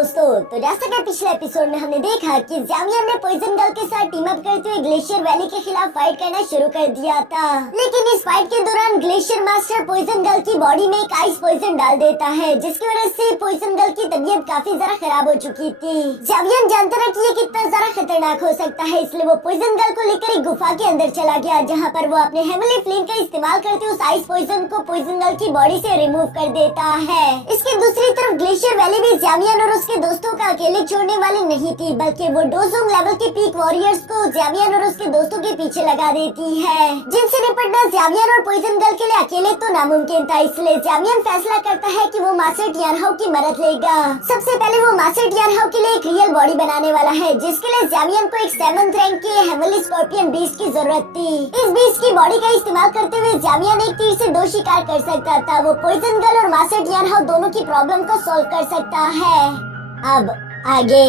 दोस्तों, तो जैसा कि पिछले एपिसोड में हमने देखा कि ज़ावियर ने पॉइजन गर्ल के साथ टीम अप करते हुए ग्लेशियर वैली के खिलाफ फाइट करना शुरू कर दिया था। लेकिन इस फाइट के दौरान ग्लेशियर मास्टर पॉइजन गर्ल की बॉडी में एक आइस पॉइजन डाल देता है, जिसकी वजह से पॉइजन गर्ल की तबीयत काफी ज्यादा खराब हो चुकी थी। ज़ावियर जानता था कि ये कितना ज्यादा खतरनाक हो सकता है, इसलिए वो पॉइजन गर्ल को लेकर एक गुफा के अंदर चला गया, जहाँ पर वो अपने हेवनली फ्लेम का इस्तेमाल करते उस आइस पॉइजन को पॉइजन गर्ल की बॉडी से रिमूव कर देता है। इसके दूसरी तरफ ग्लेशियर वैली भी ज़ावियर और उसके दोस्तों का अकेले छोड़ने वाली नहीं थी, बल्कि वो डोजोंग लेवल के पीक वॉरियर्स को ज़ावियर और उसके दोस्तों के पीछे लगा देती है, जिनसे निपटना ज़ावियर और पॉइजन गर्ल के लिए अकेले तो नामुमकिन था। इसलिए ज़ावियर फैसला करता है कि वो मास्टर टियानहाओ की मदद लेगा। सबसे पहले वो मास्टर टियानहाओ के लिए एक रियल बॉडी बनाने वाला है, जिसके लिए ज़ावियर को एक 7th रैंक के हेवनली स्कॉर्पियन बीस्ट की जरूरत थी। इस बीस्ट की बॉडी का इस्तेमाल करते हुए ज़ावियर एक तीर से 2 शिकार कर सकता था। वो पॉइजन गर्ल और मास्टर टियानहाओ दोनों की प्रॉब्लम को सॉल्व कर सकता है। अब आगे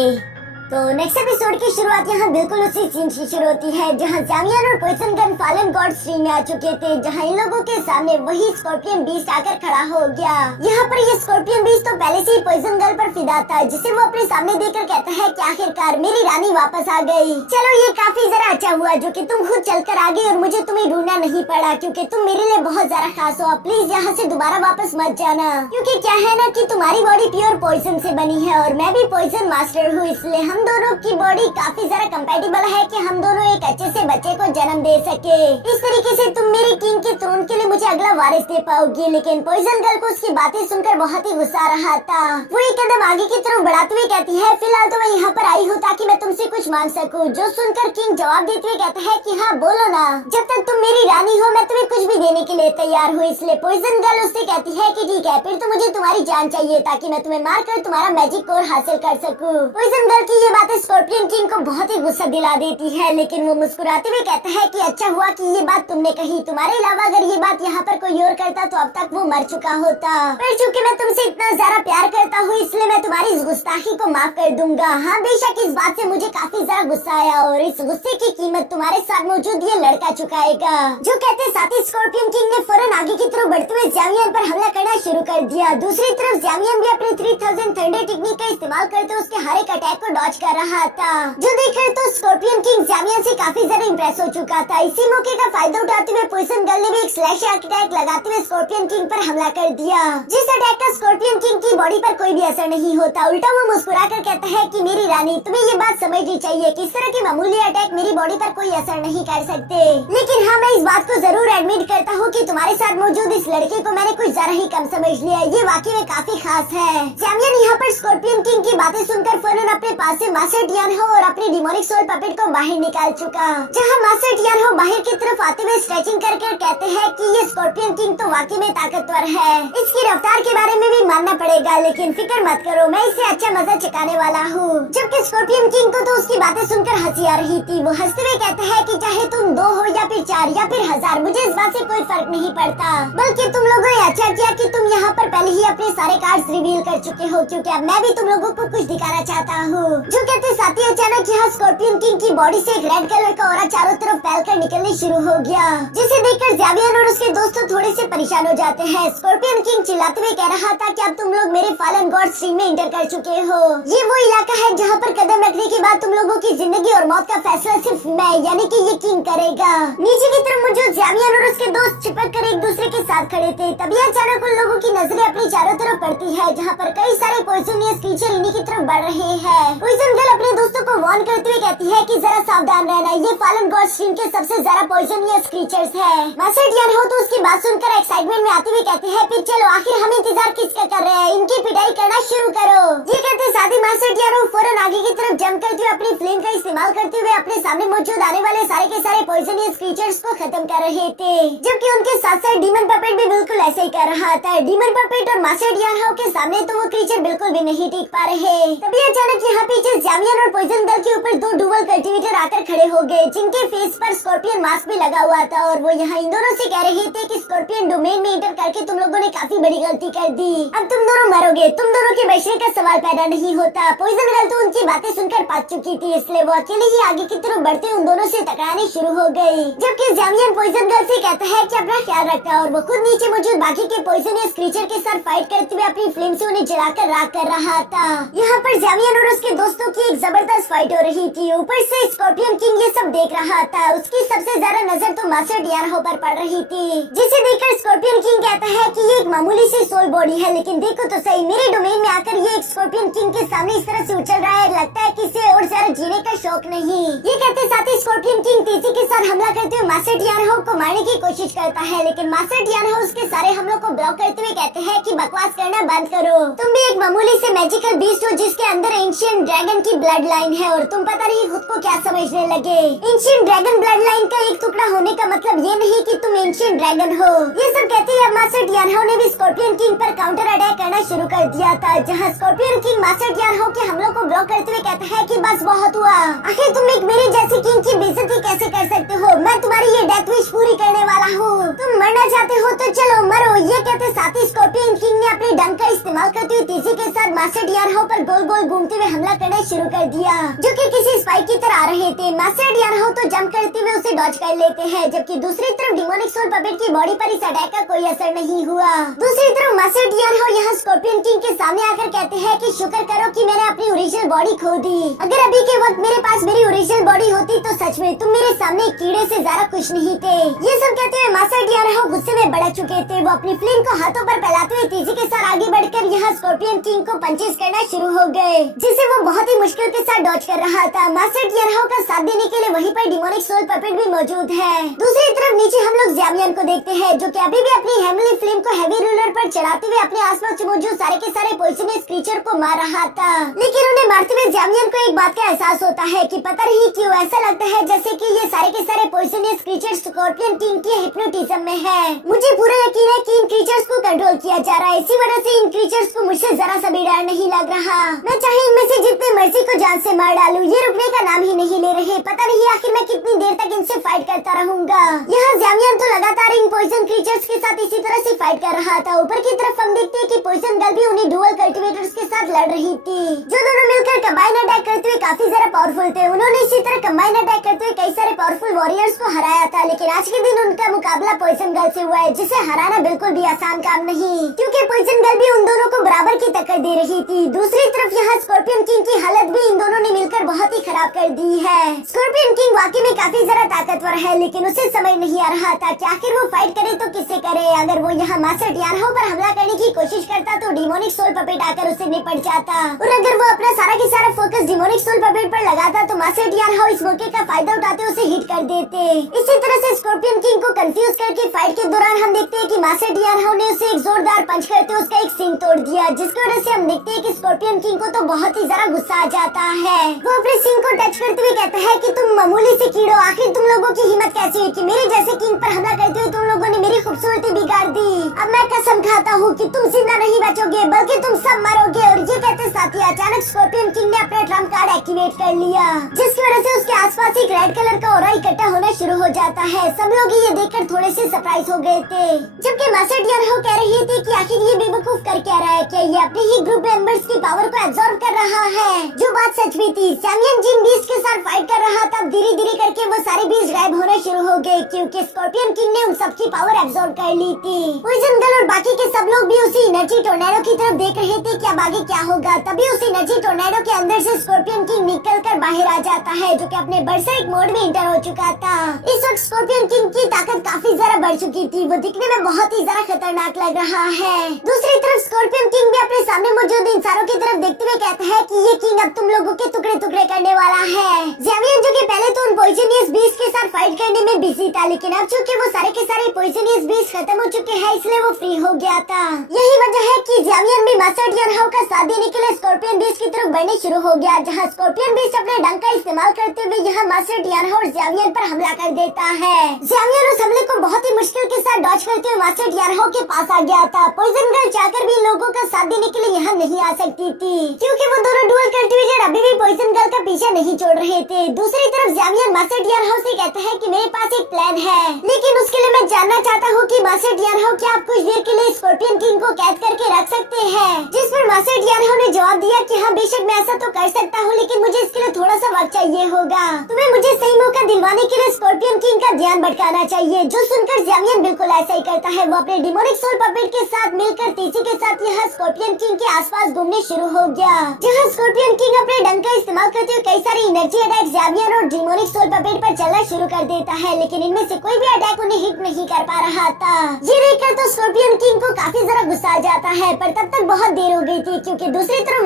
तो नेक्स्ट एपिसोड की शुरुआत यहाँ बिल्कुल उसी सीन से शुरू होती है, जहाँ ज़ावियर और poison girl fallen god stream में आ चुके थे, जहाँ इन लोगों के सामने वही स्कॉर्पियन बीस्ट आकर खड़ा हो गया। यहाँ पर ये स्कॉर्पियन बीस्ट तो पहले से ही पॉइजन गर्ल पर फिदा था, जिसे वो अपने सामने देखकर कहता है कि आखिरकार मेरी रानी वापस आ गई। चलो ये काफी जरा अच्छा हुआ जो कि तुम खुद चलकर आ गई और मुझे तुम्हें ढूंढना नहीं पड़ा, क्योंकि तुम मेरे लिए बहुत ज्यादा खास हो। प्लीज यहाँ से दोबारा वापस मत जाना, क्योंकि क्या है ना कि तुम्हारी बॉडी प्योर पॉइजन से बनी है और मैं भी पॉइजन मास्टर हूँ, इसलिए हम दोनों की बॉडी काफी ज्यादा कंपैटिबल है कि हम दोनों एक अच्छे से बच्चे को जन्म दे सके। इस तरीके से तुम मेरी किंग के थ्रोन के लिए मुझे अगला वारिस दे पाओगी। लेकिन पॉइजन गर्ल को उसकी बातें सुनकर बहुत ही गुस्सा आ रहा था। वो एक कदम आगे की तरफ बढ़ाते हुए कहती है, फिलहाल तो मैं यहाँ पर आई हूँ ताकि मैं तुमसे कुछ मांग सकूँ। जो सुनकर किंग जवाब देते हुए कहता है कि हाँ बोलो ना, जब तक तुम मेरी रानी हो मैं तुम्हें कुछ भी देने के लिए तैयार हूँ। इसलिए पॉइजन गर्ल उससे कहती है कि ठीक है, फिर तो मुझे तुम्हारी जान चाहिए ताकि मैं तुम्हें मारकर तुम्हारा मैजिक कोर हासिल कर सकूँ। पॉइजन गर्ल की ये बातें स्कॉर्पियन किंग को बहुत ही गुस्सा दिला देती है, लेकिन वो मुस्कुराते हुए कहता है कि अच्छा हुआ कि ये बात तुमने कही। तुम्हारे अलावा अगर ये बात यहाँ पर कोई और करता तो अब तक वो मर चुका होता, पर चूंकि मैं तुमसे इतना ज्यादा प्यार करता हूँ इसलिए मैं तुम्हारी इस गुस्ताखी को माफ कर दूंगा। हाँ बेशक इस बात से मुझे काफी ज्यादा गुस्सा आया और इस गुस्से की कीमत तुम्हारे साथ मौजूद ये लड़का चुकाएगा। जो कहते साथ ही स्कॉर्पियन किंग ने फौरन आगे की तरफ बढ़ते हुए ज़ावियर पर हमला करना शुरू कर दिया। दूसरी तरफ ज़ावियर भी अपने 3000 थंडर टेक्निक का इस्तेमाल करते उसके हर एक अटैक को डॉज कर रहा था, जो देखकर तो स्कॉर्पियन किंग ज़ावियर से काफी ज्यादा इम्प्रेस हो चुका था। इसी मौके का फायदा उठाते हुए पॉइजन गर्ल ने भी एक स्लैश अटैक लगाते हुए स्कॉर्पियन किंग पर हमला कर दिया, जिस अटैक का स्कॉर्पियन किंग की बॉडी पर कोई भी असर नहीं होता। उल्टा वो मुस्कुराकर कहता है कि मेरी रानी तुम्हें ये बात समझनी चाहिए कि इस तरह के मामूली अटैक मेरी बॉडी पर कोई असर नहीं कर सकते। लेकिन हाँ मैं इस बात को जरूर एडमिट करता हूँ कि तुम्हारे साथ मौजूद इस लड़के को मैंने कुछ ज्यादा ही कम समझ लिया। ये वाकई में काफी खास है। ज़ावियर यहाँ पर स्कॉर्पियन किंग की बातें सुनकर फौरन अपने पास से मास्टर टियानहाओ और अपने डिमोनिक सोल पपेट को बाहर निकाल चुका, जहाँ मास्टर टियानहाओ बाहर की तरफ आते हुए स्ट्रेचिंग कर कहते हैं कि ये स्कॉर्पियन किंग तो वाकई में ताकतवर है। इसकी रफ्तार के बारे में भी मानना पड़ेगा, लेकिन फिक्र मत करो मैं इससे अच्छा मजा चकाने वाला हूँ। जबकि स्कॉर्पियन किंग को तो उसकी बातें सुनकर हंसी आ रही थी। वो हंसते हुए कहता है कि चाहे तुम 2 हो या फिर 4 या फिर 1000, मुझे इस बात से कोई फर्क नहीं पड़ता। बल्कि तुम लोगों ने अच्छा किया कि तुम यहाँ पर पहले ही अपने सारे कार्ड्स रिवील कर चुके हो, क्योंकि अब मैं भी तुम लोगों को कुछ दिखाना चाहता हूँ। जो कहते साथ ही अचानक यहाँ स्कॉर्पियन किंग की बॉडी से एक रेड कलर का ऑरा चारों तरफ फैलकर निकलने शुरू हो गया, जिसे देखकर ज़ावियर और उसके दोस्तों थोड़े से परेशान हो जाते हैं। स्कॉर्पियन किंग चिल्लाते हुए कह रहा था कि अब तुम लोग मेरे फॉलन गॉड स्ट्रीम में इंटर कर चुके हो। ये वो इलाका है जहाँ पर कदम रखने के बाद तुम लोगों की जिंदगी और मौत का फैसला सिर्फ मैं यानी कि ये किंग करेगा। नीचे की तरफ मौजूद ज़ावियर और उसके दोस्त चिपक कर एक दूसरे के साथ खड़े थे। तभी अचानक उन लोगों की नजरें अपनी चारों तरफ पड़ती है, जहाँ पर कई सारे पॉइजनियस क्रीचर इन्हीं की तरफ बढ़ रहे हैं। पॉइजन गर्ल अपने दोस्तों को वार्न करते हुए कहती है कि जरा सावधान रहना, ये फॉलन गॉड स्ट्रीम के सबसे ज्यादा पॉइजनियस क्रीचर्स है। मास्टर टियानहाओ तो उसकी बात सुनकर एक्साइटमेंट में आते हुए कहते हैं फिर चलो आखिर हम इंतजार किसका कर रहे हैं, इनकी पिटाई करना शुरू करो। ये कहते साथ ही मास्टर टियानहाओ फौरन आगे की तरफ जंप करते हुए अपनी फ्लेम का इस्तेमाल करते हुए अपने सामने मौजूद आने वाले सारे के सारे पॉइजनियस क्रीचर्स को खत्म कर रहे थे, जबकि उनके साथ साथ डीमन पपेट भी बिल्कुल ऐसे ही कर रहा था। डीमन पपेट और मास्टर टियानहाओ के सामने तो वो क्रीचर बिल्कुल भी नहीं टिक पा रहे। तभी अचानक यहाँ पीछे ज़ावियर और पॉइजन गर्ल के ऊपर 2 डुअल कल्टीवेटर आकर खड़े हो गए, जिनके फेस पर स्कॉर्पियन मास्क भी लगा हुआ था और वो यहाँ इन दोनों से कह रहे थे कि स्कॉर्पियन डोमेन में एंटर करके तुम लोगों ने काफी बड़ी गलती कर दी। अब तुम दोनों मरोगे, तुम दोनों के बचने का सवाल पैदा नहीं होता। पॉइजन गर्ल तो उनकी बातें सुनकर पाक चुकी थी, इसलिए वो अकेले ही आगे की तरफ बढ़ते उन दोनों से टकराने शुरू हो गई। जबकि जामियन पॉइजन गर्ल से कहता है कि अपना ख्याल रखता और वो खुद नीचे मौजूद बाकी के पॉइजनस क्रीचर के साथ फाइट करते हुए अपनी फ्लेम से उन्हें जलाकर राख कर रहा था। यहाँ पर जामियन और उसके दोस्तों की एक जबरदस्त फाइट हो रही थी। ऊपर से स्कॉर्पियन किंग ये सब देख रहा था। उसकी सबसे ज्यादा नजर तो मास्टर डियानो पर पड़ रही थी, जिसे देखकर स्कॉर्पियन किंग कहता है कि ये एक मामूली सी सोल बॉडी है, लेकिन देखो तो सही, मेरे डोमेन में आकर ये एक स्कॉर्पियन किंग के सामने इस तरह से उछल रहा है, लगता है कि इसे और ज्यादा जीने का शौक नहीं। ये कहते साथ ही स्कॉर्पियन किंग तेजी के साथ हमला करते हुए मास्टर डियानो को मारने की कोशिश करता है, लेकिन मास्टर डियानो उसके सारे हमलों को ब्लॉक करते हुए कहते हैं कि बकवास करना बंद करो। तुम भी एक मामूली से मैजिकल बीस्ट हो जिसके अंदर एंशिएंट ड्रैगन की ब्लड लाइन है और तुम पता नहीं खुद को क्या समझने लगे। एंशिएंट ड्रैगन ब्लड लाइन का एक टुकड़ा होने का मतलब ये नहीं कि तुम एंशिएंट ड्रैगन हो। ये सब कहते ही अब मास्टर डियानो ने भी स्कॉर्पियन किंग पर काउंटर अटैक करना शुरू कर दिया था, जहाँ स्कॉर्पियन किंग मास्टर डियानो के हमलों को ब्लॉक करते हुए कहता है कि बस बहुत हुआ, आखिर तुम एक मेरे जैसे किंग की बेइज्जती कैसे कर सकते हो? मैं तुम्हारी ये डेथ विश पूरी करने वाला हूँ। तुम मरना चाहते हो तो चलो मरो। ये कहते साथ ही स्कॉर्पियन किंग ने अपने डंक का इस्तेमाल करते हुए तेजी के साथ मास्टर डियानो पर गोल गोल घूमते हुए हमला करना शुरू कर दिया, जो कि किसी स्पाइक की तरह आ रहे थे। मास्टर डियानो तो जंप करते हुए उसे डॉज कर लेते हैं, जबकि दूसरी तरफ डिमोनिक सोल पपेट की बॉडी पर इस अटैक का कोई असर नहीं हुआ। दूसरी तरफ मास्टर डियानो यहाँ स्कॉर्पियन किंग के सामने आकर कहते हैं कि शुक्र करो कि मैंने अपनी ओरिजिनल बॉडी खो दी। अगर अभी के वक्त मेरे पास मेरी ओरिजिनल बॉडी होती तो सच में तुम मेरे सामने कीड़े से ज्यादा खुश नहीं थे। ये सब कहते हुए मास्टर डियानो गुस्से में भड़क चुके थे। वो अपनी फ्लेम को हाथों पर फैलाते हुए तेजी के साथ आगे बढ़कर यहाँ स्कॉर्पियन किंग को पंचेस करना शुरू हो गए, जिसे वो बहुत ही मुश्किल के साथ डॉज कर रहा था। मास्टर डियानो का साथ देने के लिए वहीं पर डिमोनिक सोल पपेट भी मौजूद है। दूसरी तरफ नीचे हम लोग जामियन को देखते हैं, जो कि अभी भी अपनी हेमली फ्लेम को हैवी रूलर पर चढ़ाते हुए अपने आसपास मौजूद सारे के सारे पॉइजनस क्रीचर को मार रहा था। लेकिन उन्हें मारते हुए जामियन को एक बात का एहसास होता है कि पता नहीं क्यों ऐसा लगता है जैसे कि ये सारे के सारे पॉइजनस क्रीचर स्कॉर्पियन किंग की हिप्नोटिज्म में है। मुझे पूरा यकीन है कि इन क्रीचर्स को कंट्रोल किया जा रहा है, इसी वजह से इन क्रीचर्स को मुझसे जरा सा भी डर नहीं लग रहा। मैं चाहे इनमें से जितने मर्जी को जान से मार डालूं, ये रुकने का नाम ही नहीं ले रहे। पता नहीं आखिर मैं कितनी देर तक इनसे फाइट करता रहूंगा। यहाँ जामियन तो लगातार इन पॉइजन क्रीचर्स के साथ इसी तरह से फाइट कर रहा था। ऊपर की तरफ हम देखते हैं कि पॉइजन गर्ल भी उन्हें डुअल कल्टीवेटर्स के साथ लड़ रही थी, जो दोनों मिलकर कंबाइन अटैक करते हुए काफी ज्यादा पावरफुल थे। उन्होंने इसी तरह कंबाइन अटैक करते हुए कई सारे पावरफुल वॉरियर्स को हराया था, लेकिन आज के दिन उनका मुकाबला पॉइजन गर्ल से हुआ है, जिसे हराना बिल्कुल भी आसान काम नहीं, क्योंकि पॉइजन गर्ल भी उन दोनों को बराबर की टक्कर दे रही थी। दूसरी तरफ यहाँ स्कॉर्पियन किंग की हालत भी इन दोनों ने मिलकर बहुत ही खराब कर दी है। स्कॉर्पियन किंग वाकई में काफी ज्यादा ताकतवर है, लेकिन उसे समझ नहीं आ रहा था कि आखिर वो फाइट करे तो किससे करे। अगर वो यहाँ मास्टर डियानो पर हमला करने की कोशिश करता तो डिमोनिक सोल पपेट आकर उसे निपट जाता, और अगर वो अपना सारा की सारा फोकस डिमोनिक सोल पपेट पर लगाता तो मास्टर डियानो इस मौके का फायदा उठाते उसे हिट कर देते। इसी तरह से स्कॉर्पियन किंग को कंफ्यूज करके फाइट के दौरान हम देखते हैं कि मास्टर डियानो ने उसे एक जोरदार पंच करते उसका एक सिंग तोड़ दिया, जिसकी वजह से हम देखते हैं कि स्कॉर्पियन किंग को तो बहुत ही ज्यादा गुस्सा आ जाता है। वो अपने सिंग को टच करते हुए कहता है कि तुम मामूली से कीड़ो, आखिर तुम लोगों की हिम्मत कैसे हुई कि मेरे जैसे किंग पर हमला करते हुए तुम लोगों ने मेरी खूबसूरती बिगाड़ दी। अब मैं कसम खाता हूँ कि तुम जिंदा नहीं बचोगे, बल्कि तुम सब मरोगे। और ये कहते साथ ही अचानक स्कॉर्पियन किंग ने अपना ट्रम्प कार्ड एक्टिवेट कर लिया, जिसकी वजह से उसके आसपास एक रेड कलर का ऑरा इकट्ठा होना शुरू हो जाता है। सब लोग ये देखकर थोड़े से सरप्राइज हो गए थे, जबकि मास्टर डियानो कह रही थी कि आखिर ये बेवकूफ कर क्या रहा है, क्या ये अपने ही ग्रुप मेंबर्स की पावर को एब्जॉर्ब कर रहा है। जो बात सच भी थी, सैमियन जिन बीस्ट के साथ फाइट कर रहा था, धीरे धीरे करके वो सारे बीस्ट गायब होना शुरू हो गए, क्योंकि स्कॉर्पियन किंग ने उन सबकी पावर एब्जॉर्ब कर ली थी। पॉइजन गर्ल और बाकी के सब लोग भी उसी एनर्जी टोर्नेडो की तरफ देख रहे थे कि अब आगे क्या होगा। तभी उस एनर्जी टोर्नेडो के अंदर से स्कॉर्पियन किंग निकल कर बाहर आ जाता है, जो कि अपने बर्सर्क मोड में इंटर हो चुका था। इस वक्त स्कॉर्पियन किंग की ताकत काफी ज्यादा बढ़ चुकी थी, वो दिखने में बहुत ही ज्यादा खतरनाक लग रहा है। दूसरी तरफ स्कॉर्पियन किंग भी अपने सामने मौजूद इंसानों की तरफ देखते हुए कहता है कि ये किंग अब तुम लोगों के टुकड़े टुकड़े करने वाला है। जामियन जो कि पहले तो उन पॉइजनियस बीस्ट के साथ फाइट करने में बिजी था, लेकिन अब चूंकि वो सारे के सारे पॉइजनियस बीस्ट खत्म हो चुके हैं, इसलिए वो फ्री हो गया था। यही वजह है कि जामियन भी मास्टर डियानो का साथ देने के लिए स्कॉर्पियन बीस्ट की तरफ बढ़ने शुरू हो गया, जहाँ स्कॉर्पियन बीस्ट अपने डंक का इस्तेमाल करते हुए यहाँ मास्टर टियाना और ज़ावियर पर हमला कर देता है। ज़ावियर उस हमले को बहुत ही मुश्किल के साथ डॉज करते हुए मास्टर टियाना के पास आ गया था। पॉइजन गर्ल चाहकर भी लोगों का साथ देने के लिए यहाँ नहीं आ सकती थी, क्योंकि वो दोनों डुएल करते हुए अभी भी पॉइजन गर्ल का पीछा नहीं छोड़ रहे थे। दूसरी तरफ ज़ावियर मास्टर टियाना से कहता है कि मेरे पास एक प्लान है, लेकिन उसके लिए मैं जानना चाहता हूँ कि मास्टर टियाना क्या आप कुछ देर के लिए स्कॉर्पियन किंग को कैद करके रख सकते हैं। जिस पर मास्टर टियाना ने जवाब दिया कि हाँ बेशक मैं ऐसा तो कर सकता हूँ, लेकिन मुझे इसके लिए थोड़ा सा वक्त चाहिए होगा। तुम्हें मुझे सही मौका दिलवाने के लिए स्कॉर्पियन किंग का ध्यान भटकाना चाहिए। जो सुनकर ज़ावियर बिल्कुल ऐसा ही करता है। वो अपने डिमोनिक सोल पपेट के साथ मिलकर तीसी के साथ यहाँ स्कॉर्पियन किंग के आसपास घूमने शुरू हो गया, जहाँ स्कॉर्पियन किंग अपने डंक का इस्तेमाल करते हुए कई सारी एनर्जी अटैक ज़ावियर और डिमोनिक सोल पपेट पर चलना शुरू कर देता है, लेकिन इनमें से कोई भी अटैक उन्हें हिट नहीं कर पा रहा था। ये देखकर तो स्कॉर्पियन किंग को काफी जरा गुस्सा आ जाता है, पर तब तक बहुत देर हो गई थी, क्योंकि दूसरी तरफ